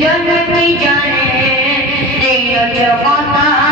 જગત જાણે જગત